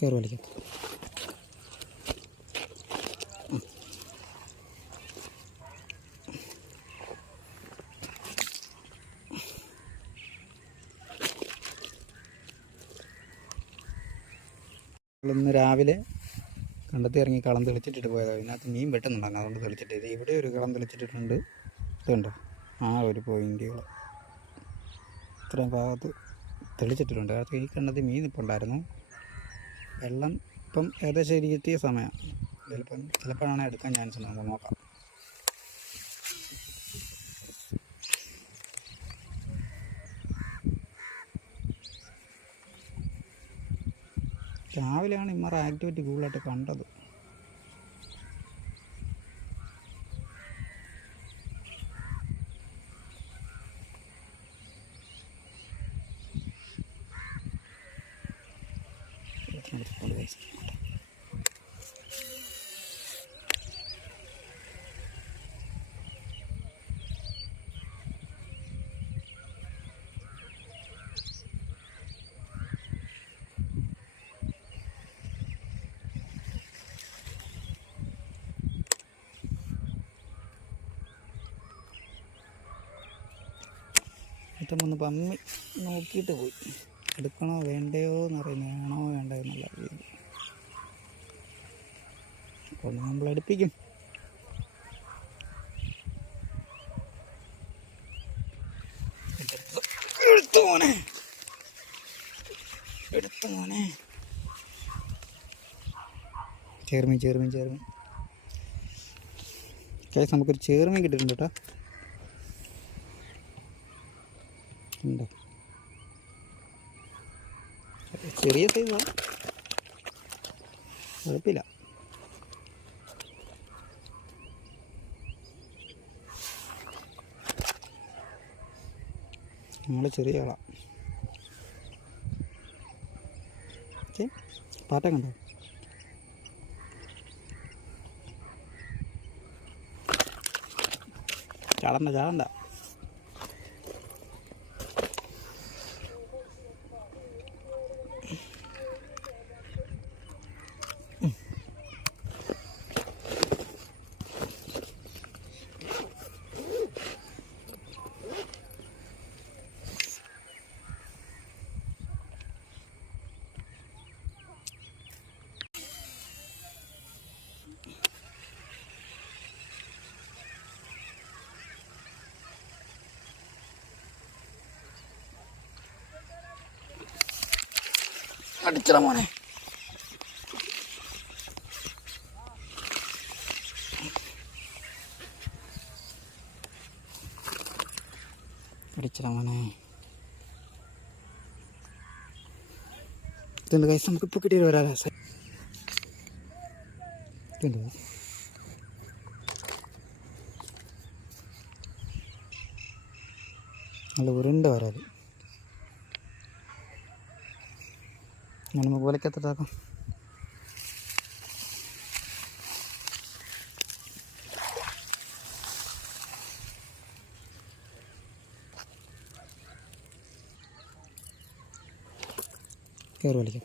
കയറി വലിക്കാം. ഇന്ന് രാവിലെ കണ്ടത്തി ഇറങ്ങി കളം തെളിച്ചിട്ടിട്ട് പോയതാണ്. ഇതിനകത്ത് മീൻ വെട്ടുന്നുണ്ടാകും, അതുകൊണ്ട് തെളിച്ചിട്ട്. ഇത് ഇവിടെ ഒരു കളം തെളിച്ചിട്ടിട്ടുണ്ട്. ഇതുണ്ടോ ആ ഒരു പോയിൻറ്റുകൾ ഇത്രയും ഭാഗത്ത് തെളിച്ചിട്ടിട്ടുണ്ട്. അത് ഈ കണ്ടത്തിൽ മീൻ ഇപ്പോൾ ഉണ്ടായിരുന്നു. വെള്ളം ഇപ്പം ഏകദേശം എത്തിയ സമയം. ചിലപ്പോഴാണ് എടുക്കാൻ ചാൻസ് ഉണ്ട്. നമുക്ക് നോക്കാം. രാവിലെയാണ് ഇമ്മറ ആക്ടിവിറ്റി കൂടുതലായിട്ട് കണ്ടത്. ഒന്ന് പമ്മി നോക്കിയിട്ട് പോയി. എടുക്കണോ വേണ്ടയോ എന്നറിയുന്നത്, വേണോ വേണ്ടയോ എന്നുള്ള രീതി. അപ്പോൾ നമ്മൾ അടുപ്പിക്കും. എടുത്തു മോനെ ചേർമീൻ കേസ് നമുക്കൊരു ചേർമീൻ കിട്ടിയിട്ടുണ്ട് കേട്ടോ. ഉണ്ടോ ചെറിയ സൈസാണ്, കുഴപ്പമില്ല. ഞങ്ങൾ ചെറിയ ആളാണ്. ഓക്കെ, പാറ്റ കണ്ടോ? ചാടണ്ട. അടിച്ചട മോനെ. ഇതുണ്ട് കൈസ്, നമുക്കിപ്പോൾ കിട്ടിയിട്ട് വരാം. ഇതുണ്ട് നല്ല ഉരുണ്ട വരാല്. ഞാൻ നമുക്ക് വിലക്കത്താക്കാം. കയറി വലിക്കാം.